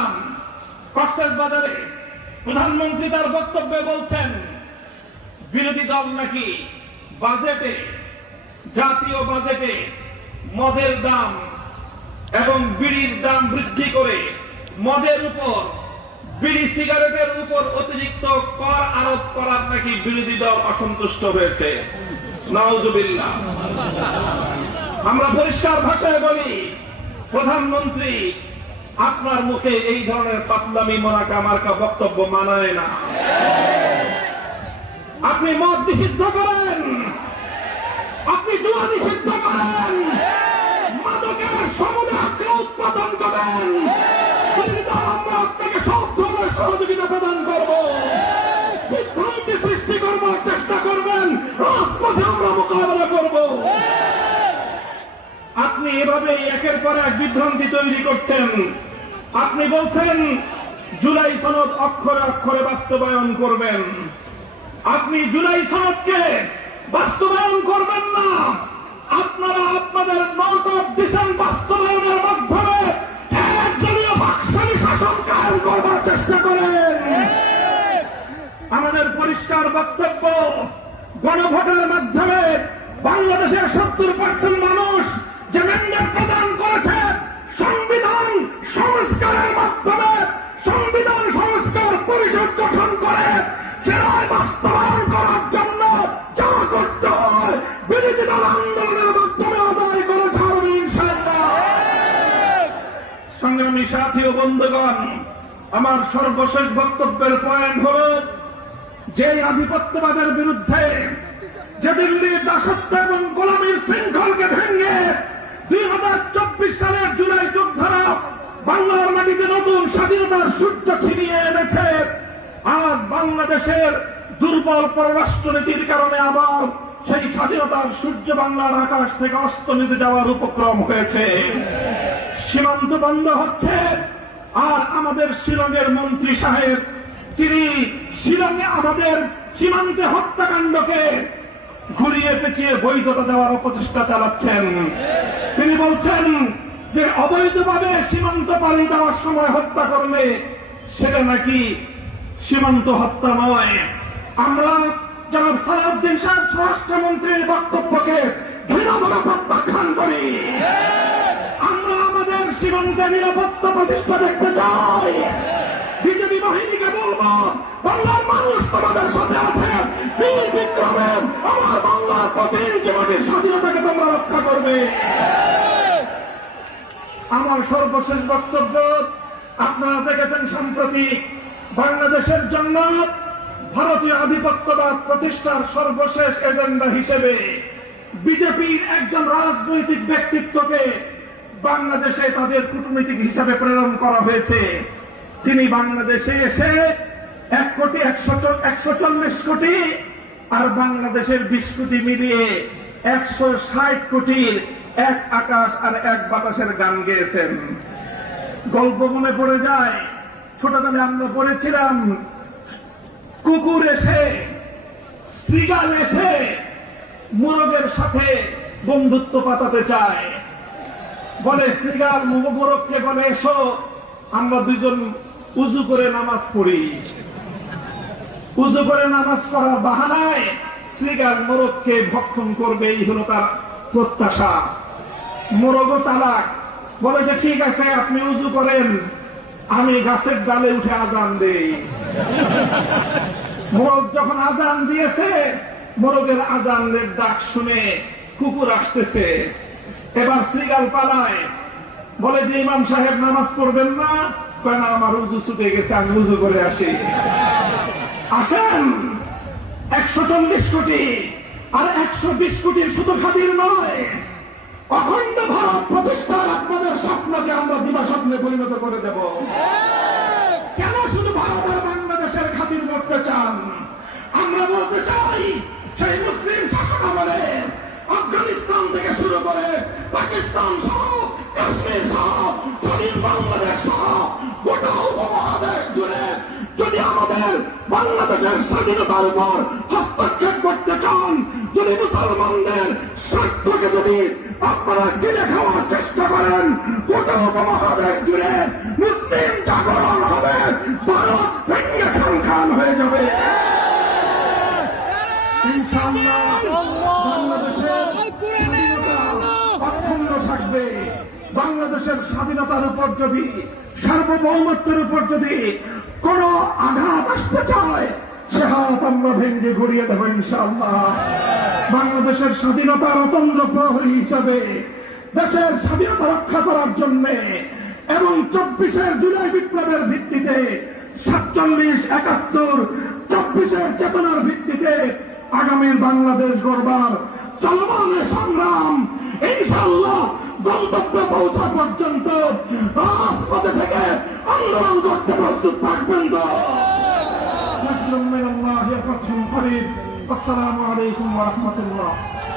দেখলাম কক্সবাজারে প্রধানমন্ত্রী তার বক্তব্যে বলছেন বিরোধী দল নাকি বাজেটে, জাতীয় বাজেটে মদের দাম এবং বিড়ির দাম বৃদ্ধি করে মদের উপর, বিড়ি সিগারেটের উপর অতিরিক্ত কর আরোপ করার নাকি বিরোধী দল অসন্তুষ্ট হয়েছে। নাউজুবিল্লাহ। আমরা পরিষ্কার ভাষায় বলি, প্রধানমন্ত্রী আপনার মুখে এই ধরনের পাতলামি মোনাকা মার্কা বক্তব্য মানায় না। আপনি মদ নিষিদ্ধ করেন, আপনি জুয়া নিষিদ্ধ করেন, মাদকের সমূলে উৎপাদন করেন, আমরা আপনাকে সব ধরনের সহযোগিতা প্রদান করব। বিভ্রান্তি সৃষ্টি করবার চেষ্টা করবেন, রাজপথে আমরা মোকাবেলা করব। আপনি এভাবে একের পর এক বিভ্রান্তি তৈরি করছেন। আপনি বলছেন জুলাই সনদ অক্ষরে অক্ষরে বাস্তবায়ন করবেন। আপনি জুলাই সনদকে বাস্তবায়ন করবেন না, আপনারা আপনাদের নোট অফ ডিসেন্ট বাস্তবায়নের মাধ্যমে একজনীয় বাকশালী শাসন কায়েম করবার চেষ্টা করেন। আমাদের পরিষ্কার বক্তব্য, গণভোটের মাধ্যমে বাংলাদেশের 70% মানুষ যে ম্যান্ডেট প্রদান করেছে, সংবিধান সংস্কারের মাধ্যমে সংবিধান সংস্কার পরিষদ গঠন করে সেটা বাস্তবায়ন করার জন্য যা করতে হয় বিরোধী দল আন্দোলনের মাধ্যমে আদায় করে ছাড়বে ইনশাআল্লাহ। সংগ্রামী সাথী ও বন্ধুগণ, আমার সর্বশেষ বক্তব্যের পয়েন্ট হল যে আধিপত্যবাদের বিরুদ্ধে, যে দিল্লির দাসত্ব এবং গোলামীর শৃঙ্খলকে ভেঙে 2024 সালের জুলাই যোদ্ধারা বাংলার মাটিতে নতুন স্বাধীনতার সূর্য ছিনিয়ে এনেছে, আজ বাংলাদেশের দুর্বল পররাষ্ট্রনীতির কারণে আবার সেই স্বাধীনতার সূর্য বাংলার আকাশ থেকে অস্ত নিতে যাওয়ার উপক্রম হয়েছে। সীমান্ত বন্ধ হচ্ছে, আর আমাদের শিলংয়ের মন্ত্রী সাহেব, তিনি শিলংয়ে আমাদের সীমান্তে হত্যাকাণ্ডকে ঘুরিয়ে পেঁচিয়ে বৈধতা দেওয়ার অপচেষ্টা চালাচ্ছেন। তিনি বলছেন যে অবৈধভাবে সীমান্ত পাড়ি দেওয়ার সময় হত্যা করলে সেটা নাকি সীমান্ত হত্যা নয়। আমরা জনাব সালাউদ্দিন সাহেব স্বরাষ্ট্রমন্ত্রীর বক্তব্যকে ঘৃণাভরা প্রত্যাখ্যান করি। আমরা আমাদের সীমান্তে নিরাপত্তা প্রতিষ্ঠা দেখতে চাই। বিজেপি বাহিনীকে বলবো, বাংলার মানুষ তোমাদের সাথে আছে, বীর বিক্রমে আমার বাংলার প্রতিটি জীবনের স্বাধীনতাকে তোমরা রক্ষা করবে। আমার সর্বশেষ বক্তব্য, আপনারা দেখেছেন সম্প্রতি বাংলাদেশের জন্য ভারতীয় আধিপত্যবাদ প্রতিষ্ঠার সর্বশেষ এজেন্ডা হিসেবে বিজেপির একজন রাজনৈতিক ব্যক্তিত্বকে বাংলাদেশে তাদের কূটনীতিক হিসাবে প্রেরণ করা হয়েছে। তিনি বাংলাদেশে এসে 1,140 কোটি আর বাংলাদেশের 20 কোটি মিলিয়ে 160 কোটির এক আকাশ আর এক বাতাসের গান গেয়েছেন। গল্প মনে পড়ে যায়, ছোটবেলায় আমরা পড়েছিলাম, কুকুর এসে, শ্রীগাল এসে মোরগের সাথে বন্ধুত্ব পাতাতে চায়। বলে শ্রীগাল মোরগকে বলে, এসো আমরা দুজন উজু করে নামাজ পড়ি। উজু করে নামাজ পড়ার বাহানায় শ্রীগাল মোরগকে ভক্ষণ করবে, এই হলো তার প্রত্যাশা। মোরগও চালাক, বলে যে ঠিক আছে আপনি উজু করেন, আমি গাছের ডালে উঠে আজান দেই। মোরগ যখন আজান দিয়েছে, মোরগের আজানের ডাক শুনে কুকুর আসতেছে। এবার শ্রীগাল পালায়, বলে যে ইমাম সাহেব নামাজ পড়বেন না, কেন আমার উজু ছুটে গেছে, আমি উজু করে আসি। আসেন 140 কোটি আর 120 কোটির শুধু খাদির নয়, অখণ্ড ভারত প্রতিষ্ঠার আপনাদের স্বপ্নকে আমরা দিবা স্বপ্নে পরিণত করে দেব। কেন শুধু ভারত আর বাংলাদেশের খাতির করতে চান? আমরা বলতে চাই, সেই মুসলিম শাসন আমলে আফগানিস্তান থেকে শুরু করে পাকিস্তান সহ, কাশ্মীর সহ, স্বাধীন বাংলাদেশ সহ গোটা উপমহাদেশ জুড়ে যদি আমাদের বাংলাদেশের স্বাধীনতার উপর হস্তক্ষেপ করতে চান, যদি মুসলমানদের স্বার্থকে যদি আপনারা কিনে খাওয়ার চেষ্টা করেন, গোটা উপমহাদেশ জুড়ে মুসলিম জাগরণ বাংলাদেশের স্বাধীনতার উপর যদি, সার্বভৌমত্বের উপর যদি কোন আঘাত আসতে চায়, সে হাত আমরা ভেঙে গড়িয়ে দেব ইনশাআল্লাহ। বাংলাদেশের স্বাধীনতার অতন্দ্র প্রহরী হিসাবে দেশের স্বাধীনতা রক্ষা করার জন্য এবং 24 জুলাই বিপ্লবের ভিত্তিতে 47, 71, 24 চেতনার ভিত্তিতে আগামীর বাংলাদেশ গড়বার চলমান সংগ্রাম ইনশাআল্লাহ গন্তব্যে পৌঁছা পর্যন্ত রাজপথে থেকে আন্দোলন করতে প্রস্তুত থাকবেন তো? আসসালামু আলাইকুম ওয়া রাহমাতুল্লাহ।